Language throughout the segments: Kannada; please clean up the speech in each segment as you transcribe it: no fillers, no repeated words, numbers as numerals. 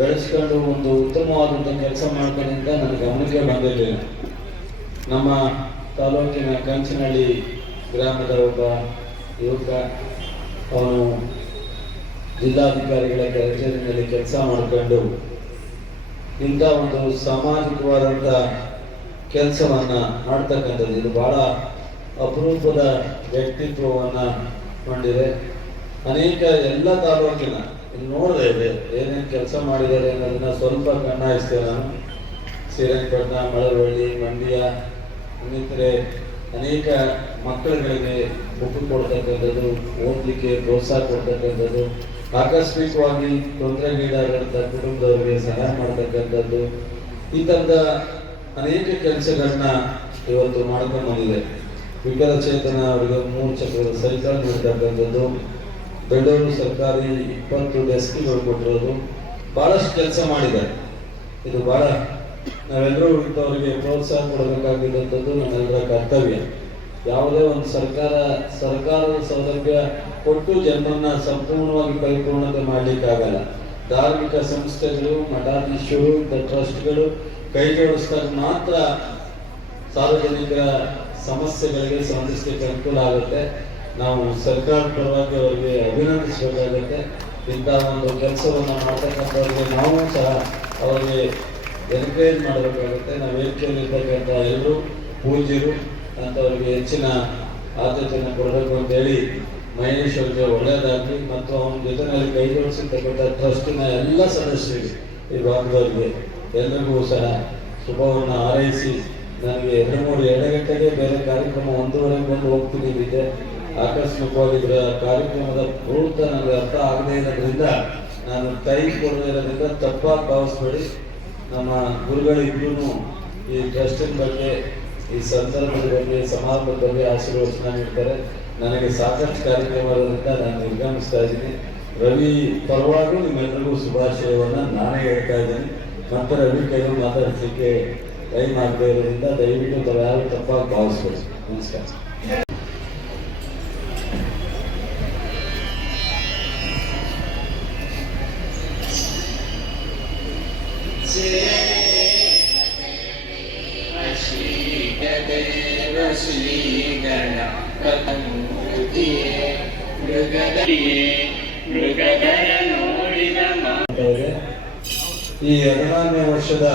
ಬೆಳೆಸ್ಕೊಂಡು ಒಂದು ಉತ್ತಮವಾದಂಥ ಕೆಲಸ ಮಾಡ್ಕೊಂಡಂತ ನನ್ನ ಗಮನಕ್ಕೆ ಬಂದಿರಲಿಲ್ಲ. ನಮ್ಮ ತಾಲೂಕಿನ ಕಂಚನಹಳ್ಳಿ ಗ್ರಾಮದ ಒಬ್ಬ ಯುವಕ, ಅವನು ಜಿಲ್ಲಾಧಿಕಾರಿಗಳ ಕಚೇರಿಯಲ್ಲಿ ಕೆಲಸ ಮಾಡಿಕೊಂಡು ಇಂಥ ಒಂದು ಸಾಮಾಜಿಕವಾದಂಥ ಕೆಲಸವನ್ನು ಮಾಡ್ತಕ್ಕಂಥದ್ದು, ಇದು ಬಹಳ ಅಪರೂಪದ ವ್ಯಕ್ತಿತ್ವವನ್ನು ಹೊಂದಿದೆ. ಅನೇಕ ಎಲ್ಲ ತಾಲೂಕಿನ ಇಲ್ಲಿ ನೋಡದೆ ಇದೆ ಏನೇನು ಕೆಲಸ ಮಾಡಿದ್ದಾರೆ ಅನ್ನೋದನ್ನ ಸ್ವಲ್ಪ ಗಮನಿಸ್ತೇವೆ. ನಾನು ಶ್ರೀರಂಗಪಟ್ಟಣ, ಮಳವಳ್ಳಿ, ಮಂಡ್ಯ ಇನ್ನಿತರೆ ಅನೇಕ ಮಕ್ಕಳುಗಳಿಗೆ ಬುಕ್ ಕೊಡ್ತಕ್ಕಂಥದ್ದು, ಓದಲಿಕ್ಕೆ ಪ್ರೋತ್ಸಾಹ ಕೊಡ್ತಕ್ಕಂಥದ್ದು, ಆಕಸ್ಮಿಕವಾಗಿ ತೊಂದರೆಗೀಡಾದಂಥ ಕುಟುಂಬದವರಿಗೆ ಸಹಾಯ ಮಾಡ್ತಕ್ಕಂಥದ್ದು, ಈ ಥರದ ಅನೇಕ ಕೆಲಸಗಳನ್ನ ಇವತ್ತು ಮಾಡ್ಕೊಂಡು ಬಂದಿದೆ. ವಿಕಲಚೇತನ ಅವರಿಗೆ 3 ಚಕ್ರದ ಸೈಕಲ್ ನೀಡ್ತಕ್ಕಂಥದ್ದು, ಬೆಳ್ಳೂರು ಸರ್ಕಾರಿ 20 ಡೆಸ್ಕ್ಗಳು ಕೊಟ್ಟಿರೋದು, ಬಹಳಷ್ಟು ಕೆಲಸ ಮಾಡಿದ್ದಾರೆ. ಇದು ಬಹಳ ನಾವೆಲ್ಲರೂ ಇಂಥವರಿಗೆ ಪ್ರೋತ್ಸಾಹ ಕೊಡಬೇಕಾಗಿರುವಂಥದ್ದು ನಮ್ಮೆಲ್ಲರ ಕರ್ತವ್ಯ. ಯಾವುದೇ ಒಂದು ಸರ್ಕಾರದ ಸೌಲಭ್ಯ ಕೊಟ್ಟು ಜನರನ್ನ ಸಂಪೂರ್ಣವಾಗಿ ಪರಿಪೂರ್ಣತೆ ಮಾಡಲಿಕ್ಕಾಗಲ್ಲ. ಧಾರ್ಮಿಕ ಸಂಸ್ಥೆಗಳು, ಮಠಾಧೀಶರು, ಟ್ರಸ್ಟ್ಗಳು ಕೈ ಜೋಡಿಸಿದಾಗ ಮಾತ್ರ ಸಾರ್ವಜನಿಕರ ಸಮಸ್ಯೆಗಳಿಗೆ ಸ್ಪಂದಿಸಲಿಕ್ಕೆ ಅನುಕೂಲ ಆಗುತ್ತೆ. ನಾವು ಸರ್ಕಾರ ಪರವಾಗಿ ಅವರಿಗೆ ಅಭಿನಂದಿಸಬೇಕಾಗುತ್ತೆ. ಇಂಥ ಒಂದು ಕೆಲಸವನ್ನು ಮಾಡ್ತಕ್ಕಂಥವ್ರಿಗೆ ನಾವು ಸಹ ಅವರಿಗೆ ಎನ್ಕರೇಜ್ ಮಾಡಬೇಕಾಗುತ್ತೆ. ನಾವು ವೇದಿಕೆಯಲ್ಲಿರ್ತಕ್ಕಂಥ ಎಲ್ಲರೂ ಪೂಜ್ಯರು ಅಂಥವ್ರಿಗೆ ಹೆಚ್ಚಿನ ಆದ್ಯತೆಯನ್ನು ಕೊಡಬೇಕು ಅಂತೇಳಿ ಮಹೇಶ್ ಅವರಿಗೆ ಒಳ್ಳೆಯದಾಗಲಿ, ಮತ್ತು ಅವನ ಜೊತೆಯಲ್ಲಿ ಕೈ ಜೋಡಿಸಿರ್ತಕ್ಕಂಥ ಟ್ರಸ್ಟಿನ ಎಲ್ಲ ಸದಸ್ಯರಿಗೆ, ಈ ಭಾಗದವರಿಗೆ ಎಲ್ಲರಿಗೂ ಸಹ ಶುಭವನ್ನು ಹಾರೈಸಿ, ನನಗೆ 2 ಗಂಟೆಗೆ ಬೇರೆ ಕಾರ್ಯಕ್ರಮ 1:30 ಬಂದು ಹೋಗ್ತೀನಿ ಇದೆ. ಆಕಸ್ಮಿಕವಾಗಿ ಕಾರ್ಯಕ್ರಮದ ಪೂರ್ತ ನನಗೆ ಅರ್ಥ ಆಗದೇ ಇರೋದ್ರಿಂದ, ನಾನು ಟೈಮ್ ಕೊಡದೇ ಇರೋದ್ರಿಂದ ತಪ್ಪಾಗಿ ಭಾವಿಸ್ಬೇಡಿ. ನಮ್ಮ ಗುರುಗಳಿಬ್ಬರೂ ಈ ಟ್ರಸ್ಟಿನ ಬಗ್ಗೆ, ಈ ಸಂದರ್ಭದ ಬಗ್ಗೆ, ಸಮಾರಂಭದ ಬಗ್ಗೆ ಆಶೀರ್ವಚನ ನೀಡ್ತಾರೆ. ನನಗೆ ಸಾಕಷ್ಟು ಕಾರ್ಯಕ್ರಮದಿಂದ ನಾನು ನಿರ್ಗಮಿಸ್ತಾ ಇದ್ದೀನಿ. ರವಿ ಪರವಾಗಿ ನಿಮ್ಮೆಲ್ಲರಿಗೂ ಶುಭಾಶಯವನ್ನು ನಾನೇ ಹೇಳ್ತಾ ಇದ್ದೀನಿ. ಮತ್ತೆ ರವಿ ಕೈಗೂ ಮಾತಾಡಿಸಲಿಕ್ಕೆ ಟೈಮ್ ಆಗದೇ ಇರೋದ್ರಿಂದ ದಯವಿಟ್ಟು ಯಾರು ತಪ್ಪಾಗಿ ಭಾವಿಸ್ಬೇಕು. ನಮಸ್ಕಾರ. ಈ 14ನೇ ವರ್ಷದ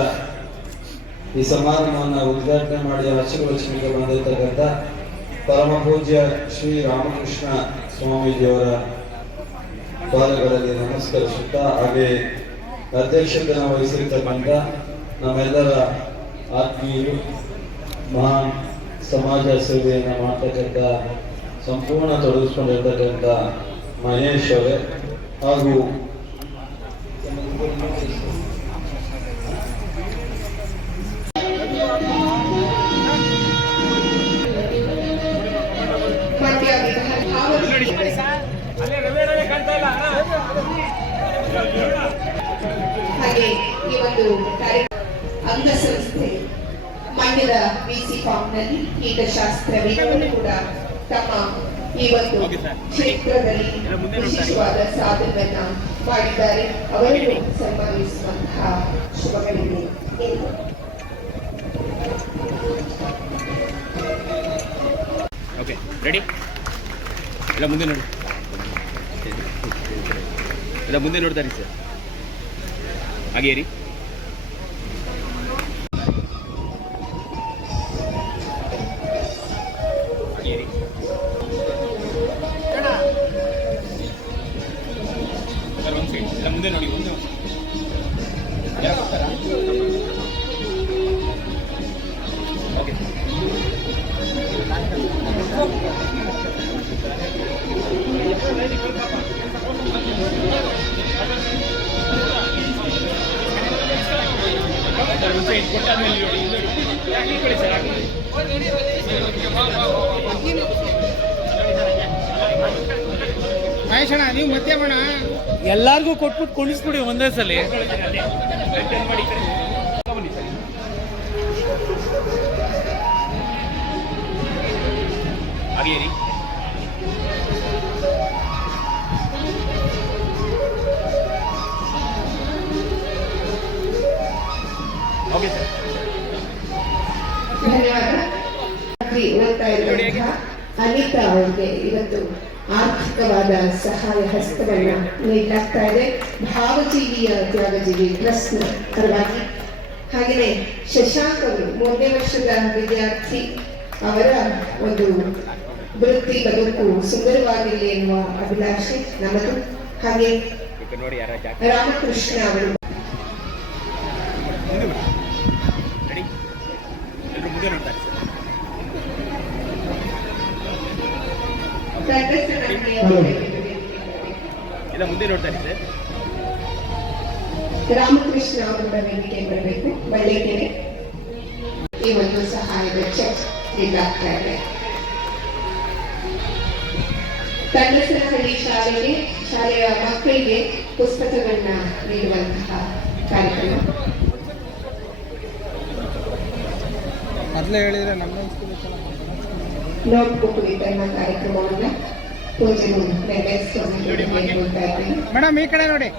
ಈ ಸಮಾರಂಭವನ್ನು ಉದ್ಘಾಟನೆ ಮಾಡಿ ಆಶೀರ್ವಚನಕ್ಕೆ ಬಂದಿರತಕ್ಕಂಥ ಪರಮ ಪೂಜ್ಯ ಶ್ರೀ ರಾಮಕೃಷ್ಣ ಸ್ವಾಮೀಜಿಯವರ ಪಾದಗಳಲ್ಲಿ ನಮಸ್ಕರಿಸುತ್ತಾ, ಹಾಗೆ ಅಧ್ಯಕ್ಷತೆಯನ್ನು ವಹಿಸಿರ್ತಕ್ಕಂಥ ನಮ್ಮೆಲ್ಲರ ಆತ್ಮೀಯರು, ಮಹಾನ್ ಸಮಾಜ ಸೇವೆಯನ್ನು ಮಾಡ್ತಕ್ಕಂಥ ಸಂಪೂರ್ಣ ತೊಡಗಿಸ್ಕೊಂಡಿರ್ತಕ್ಕಂಥ ಮಹೇಶ್ ಅವರೇ, ಹಾಗೂ ಹಾಗೆ ಈ ಒಂದು ಅಂಗಸಂಸ್ಥೆ ಮಂಡ್ಯದ ವಿಸಿ ಫಾರ್ಮ್ನಲ್ಲಿ ಕೀಟಶಾಸ್ತ್ರವೇತ್ತರು ಕೂಡ ತಮ್ಮ ಈ ಒಂದು ಕ್ಷೇತ್ರದಲ್ಲಿ ವಿಶೇಷವಾದ ಸಾಧನೆಯನ್ನ ಮಾಡಿದ್ದಾರೆ. ಅವರನ್ನು ಸನ್ಮಾನಿಸುವಂತಹ ಶುಭಗಳಿವೆ. Okay, ready? ಎಲ್ಲ ಮುಂದೆ ನೋಡಿ, ಎಲ್ಲ ಮುಂದೆ ನೋಡ್ತಾರೆ ಸರ್. ಹಾಗೆ ರೀ. ಸರ್ ಒಂದು ಸೈಡ್ ಎಲ್ಲ ಮುಂದೆ ನೋಡಿ. ಒಂದು ಯಾರು ಬರ್ತಾರಾ? ಓಕೆ. ಮಹೇಶಣ್ಣ, ನೀವು ಮತ್ತೆ ಮಾಡೋಣ, ಎಲ್ಲಾರ್ಗೂ ಕೊಟ್ಬಿಟ್ಟು ಕುಣಿಸ್ಬಿಡಿ ಒಂದೇ ಸಲ. ಹಾಗೆ ರೀ. ಧನ್ಯವಾದ. ಓದ್ತಾ ಇರುವಂತಹ ಅನಿತಾ ಅವರಿಗೆ ಇವತ್ತು ಆರ್ಥಿಕವಾದ ಸಹಾಯ ಹಸ್ತವನ್ನ ನೀಡಲಾಗ್ತಾ ಇದೆ ಭಾವಜೀವಿಯ ತ್ಯಾಗಜೀವಿ ಟ್ರಸ್ಟ್ ಪರವಾಗಿ. ಹಾಗೆಯೇ ಶಶಾಂಕ್ ಅವರು 3ನೇ ವರ್ಷದ ವಿದ್ಯಾರ್ಥಿ, ಅವರ ಒಂದು ವೃತ್ತಿ ಬದುಕು ಸುಂದರವಾಗಿರಲಿ ಎನ್ನುವ ಅಭಿಲಾಷೆ ನಮ್ಮದು. ಹಾಗೆ ರಾಮಕೃಷ್ಣ ಅವರು ಮುಂದೆ ನೋಡ್ತಾರೆ ಸರ್. ರಾಮಕೃಷ್ಣ ಅವರ ವೇದಿಕೆ ಬರಬೇಕು. ಬಳ್ಳಿಕೆರೆ ಈ ಒಂದು ಸಹಾಯದ ಚೆಕ್ ನೀಡಲಾಗ್ತಾ ಇದೆ. ತಂಡಸನಹಳ್ಳಿ ಶಾಲೆಯ ಮಕ್ಕಳಿಗೆ ಪುಸ್ತಕಗಳನ್ನ ನೀಡುವಂತಹ ಕಾರ್ಯಕ್ರಮ. ಮೊದಲೇ ಹೇಳಿದ್ರೆ ನಮ್ಮ ನೋಟ್ಬುಕ್ ವಿತರಣಾ ಕಾರ್ಯಕ್ರಮವನ್ನ ಪೂಜೆಗಳು ನೆರವೇರಿಸುತ್ತಾರೆ. ಮೇಡಮ್ ಈ ಕಡೆ ನೋಡಿ.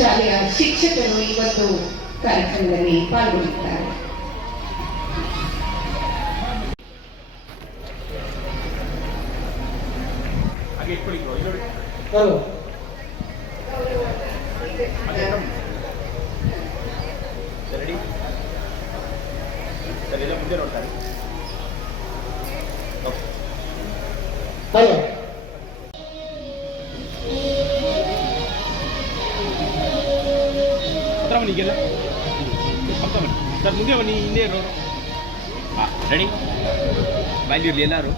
ಶಾಲೆಯ ಶಿಕ್ಷಕರು ಈ ಒಂದು ಕಾರ್ಯಕ್ರಮದಲ್ಲಿ ಪಾಲ್ಗೊಂಡಿದ್ದಾರೆ. ಮುಂದೆ ನೋಡ್ತಾರೆ. ಹಲೋ ಹತ್ರ ಬನ್ನಿಗೆಲ್ಲ ಪಕ್ಕ ಬನ್ನಿ ಸರ್, ಮುಂದೆ ಬನ್ನಿ, ಹಿಂದೆ ಇರೋರು. ಹಾಂ ರೆಡಿ, ಬಾಯಿಲಿರಲಿ ಎಲ್ಲರೂ.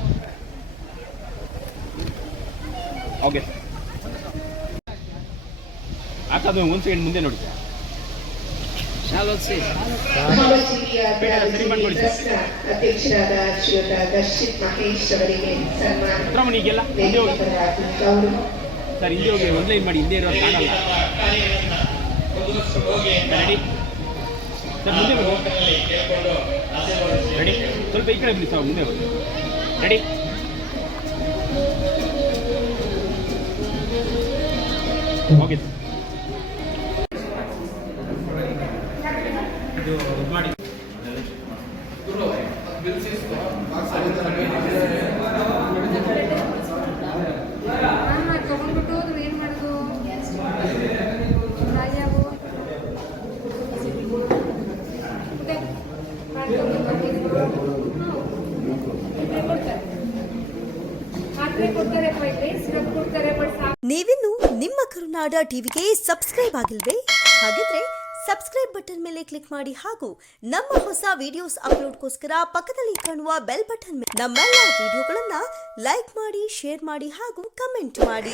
ಓಕೆ ಸರ್, ಆಕಾದ ಒಂದು ಸೆಕೆಂಡ್ ಮುಂದೆ ನೋಡಿ. ಅಧ್ಯಕ್ಷರಾದ ಶ್ರೀಯುತ ದರ್ಶಿತ್ ಮಹೇಶ್ ಅವರಿಗೆ ಸನ್ಮಾನ. ಹತ್ರ ಬನ್ನಿಗೆಲ್ಲ ಹಿಂದೆ ಹೋಗಿ ಸರ್, ಹಿಂದೆ ಹೋಗಿ ಆನ್ಲೈನ್ ಮಾಡಿ, ಹಿಂದೆ ಇರೋರು ಕಾಣಲ್ಲ. ರೆಡಿ ಸರ್, ಮುಂದೆ ಬನ್ನಿ. ರೆಡಿ, ಸ್ವಲ್ಪ ಈ ಕಡೆ ಬನ್ನಿ ಸರ್, ಮುಂದೆ ಬನ್ನಿ. Ready, okay sir. ಇದು ಮಾಡಿ ತಗೊಂಡ್ಬಿಟ್ಟು ಅದು ಏನು ಮಾಡೋದು? ರಾಜಾವು ನೀವಿನ್ನು ನಿಮ್ಮ ಕರುನಾಡ ಟಿವಿಗೆ ಸಬ್ಸ್ಕ್ರೈಬ್ ಆಗಿಲ್ವೇ? ಹಾಗಿದ್ರೆ ಸಬ್ಸ್ಕ್ರೈಬ್ ಬಟನ್ ಮೇಲೆ ಕ್ಲಿಕ್ ಮಾಡಿ ಹಾಗೂ ನಮ್ಮ ಹೊಸ ವಿಡಿಯೋಸ್ ಅಪ್ಲೋಡ್ಗೋಸ್ಕರ ಪಕ್ಕದಲ್ಲಿ ಕಾಣುವ ಬೆಲ್ ಬಟನ್ ಮೇಲೆ ನಮ್ಮೆಲ್ಲ ವಿಡಿಯೋಗಳನ್ನ ಲೈಕ್ ಮಾಡಿ, ಶೇರ್ ಮಾಡಿ ಹಾಗೂ ಕಮೆಂಟ್ ಮಾಡಿ.